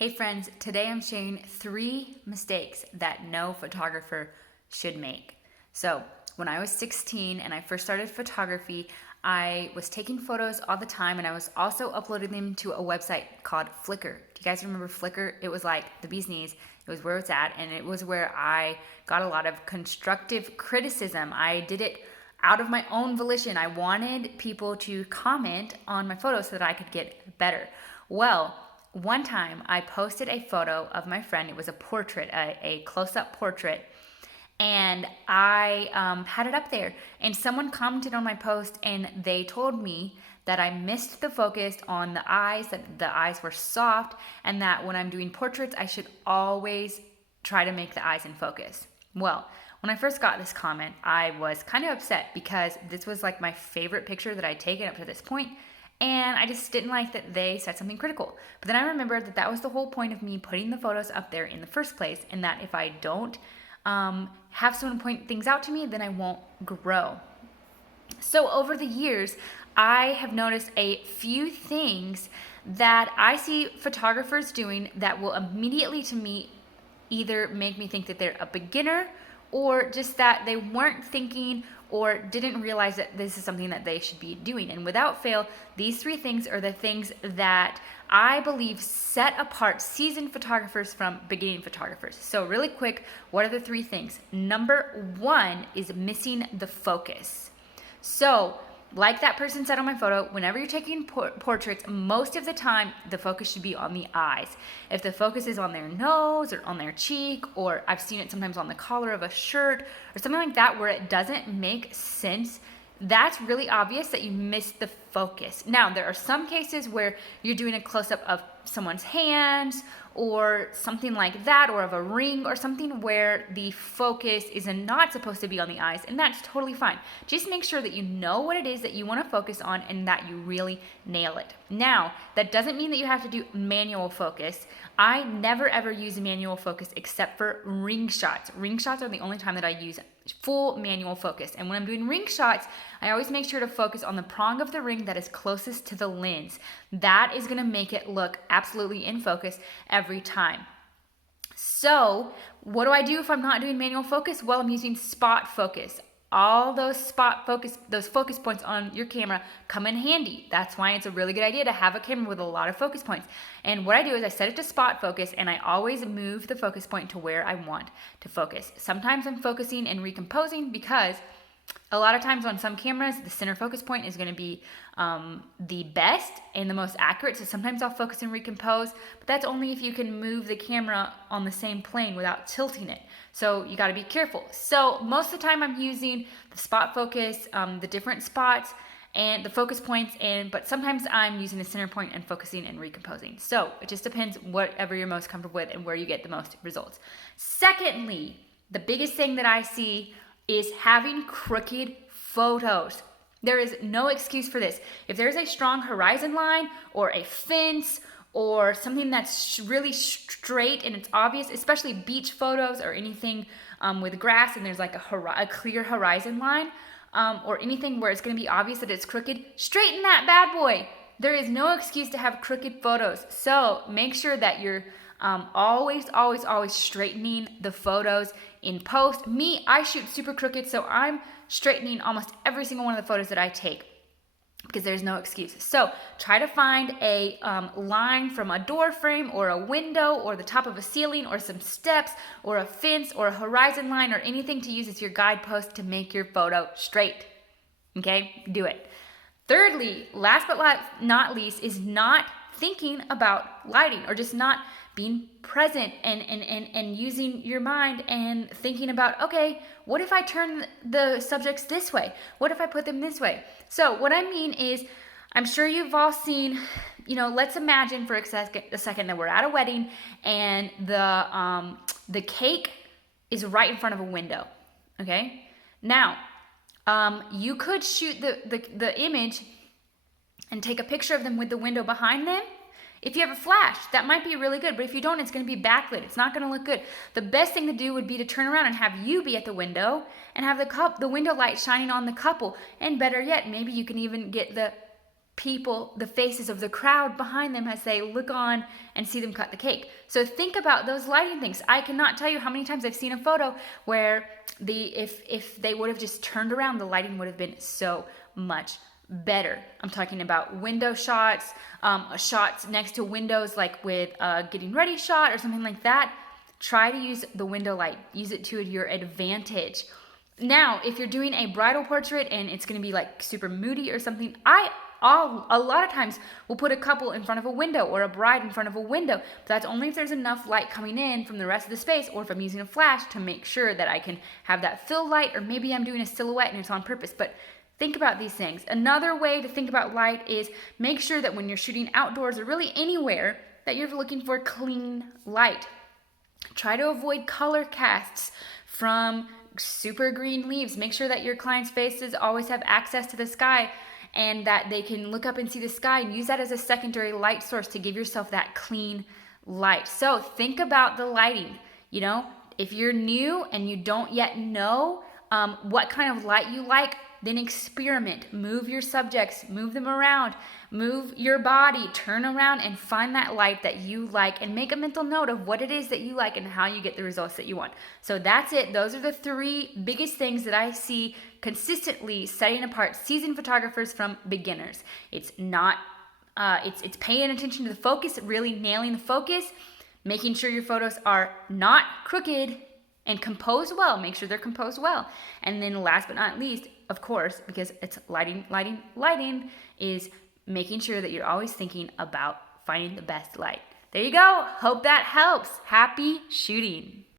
Hey friends, today I'm sharing 3 mistakes that no photographer should make. So, when I was 16 and I first started photography, I was taking photos all the time and I was also uploading them to a website called Flickr. Do you guys remember Flickr? It was like the bee's knees. It was where it's at, and it was where I got a lot of constructive criticism. I did it out of my own volition. I wanted people to comment on my photos so that I could get better. Well, one time I posted a photo of my friend. It was a portrait, a close-up portrait, and I had it up there. And someone commented on my post, and they told me that I missed the focus on the eyes, that the eyes were soft, and that when I'm doing portraits, I should always try to make the eyes in focus. Well, when I first got this comment, I was kind of upset because this was like my favorite picture that I'd taken up to this point. And I just didn't like that they said something critical. But then I remembered that that was the whole point of me putting the photos up there in the first place, and that if I don't have someone point things out to me, then I won't grow. So over the years, I have noticed a few things that I see photographers doing that will immediately to me either make me think that they're a beginner, or just that they weren't thinking or didn't realize that this is something that they should be doing. And without fail, these 3 things are the things that I believe set apart seasoned photographers from beginning photographers. So really quick, what are the 3 things? Number 1 is missing the focus. So like that person said on my photo, whenever you're taking portraits, most of the time the focus should be on the eyes. If the focus is on their nose or on their cheek, or I've seen it sometimes on the collar of a shirt or something like that where it doesn't make sense, that's really obvious that you missed the focus. Now, there are some cases where you're doing a close-up of someone's hands or something like that, or of a ring or something where the focus is not supposed to be on the eyes, and that's totally fine. Just make sure that you know what it is that you want to focus on and that you really nail it. Now, that doesn't mean that you have to do manual focus. I never ever use manual focus except for ring shots. Ring shots are the only time that I use full manual focus. And when I'm doing ring shots, I always make sure to focus on the prong of the ring that is closest to the lens. That is going to make it look absolutely in focus every time. So what do I do if I'm not doing manual focus? Well, I'm using spot focus. All those spot focus, those focus points on your camera come in handy. That's why it's a really good idea to have a camera with a lot of focus points. And what I do is I set it to spot focus, and I always move the focus point to where I want to focus. Sometimes I'm focusing and recomposing because a lot of times on some cameras, the center focus point is going to be the best and the most accurate. So sometimes I'll focus and recompose, but that's only if you can move the camera on the same plane without tilting it. So you got to be careful. So most of the time I'm using the spot focus, the different spots and the focus points, but sometimes I'm using the center point and focusing and recomposing. So it just depends whatever you're most comfortable with and where you get the most results. Secondly, the biggest thing that I see is having crooked photos. There is no excuse for this. If there's a strong horizon line or a fence or something that's really straight and it's obvious, especially beach photos or anything with grass and there's like a clear horizon line, or anything where it's going to be obvious that it's crooked, straighten that bad boy. There is no excuse to have crooked photos. So make sure that you're always straightening the photos in post. Me, I shoot super crooked, so I'm straightening almost every single one of the photos that I take because there's no excuse. So try to find a line from a door frame or a window or the top of a ceiling or some steps or a fence or a horizon line or anything to use as your guidepost to make your photo straight. Okay, do it. Thirdly, last but not least, is not thinking about lighting, or just not being present and using your mind and thinking about, okay, what if I turn the subjects this way? What if I put them this way? So what I mean is, I'm sure you've all seen, let's imagine for a second that we're at a wedding and the cake is right in front of a window, okay? Now, you could shoot the image and take a picture of them with the window behind them. If you have a flash, that might be really good, but if you don't, it's going to be backlit. It's not going to look good. The best thing to do would be to turn around and have you be at the window and have the window light shining on the couple. And better yet, maybe you can even get the people, the faces of the crowd behind them as they look on and see them cut the cake. So think about those lighting things. I cannot tell you how many times I've seen a photo where if they would have just turned around, the lighting would have been so much better. I'm talking about window shots, shots next to windows, like with a getting ready shot or something like that. Try to use the window light. Use it to your advantage. Now, if you're doing a bridal portrait and it's going to be like super moody or something, a lot of times we'll put a couple in front of a window or a bride in front of a window. But that's only if there's enough light coming in from the rest of the space, or if I'm using a flash to make sure that I can have that fill light, or maybe I'm doing a silhouette and it's on purpose. But think about these things. Another way to think about light is make sure that when you're shooting outdoors or really anywhere, that you're looking for clean light. Try to avoid color casts from super green leaves. Make sure that your clients' faces always have access to the sky and that they can look up and see the sky, and use that as a secondary light source to give yourself that clean light. So think about the lighting. You know, if you're new and you don't yet know what kind of light you like, then experiment. Move your subjects, move them around, move your body, turn around and find that light that you like, and make a mental note of what it is that you like and how you get the results that you want. So that's it. Those are the 3 biggest things that I see consistently setting apart seasoned photographers from beginners. It's not, it's paying attention to the focus, really nailing the focus, making sure your photos are not crooked and composed well. Make sure they're composed well. And then last but not least, of course, because it's lighting, is making sure that you're always thinking about finding the best light. There you go. Hope that helps. Happy shooting.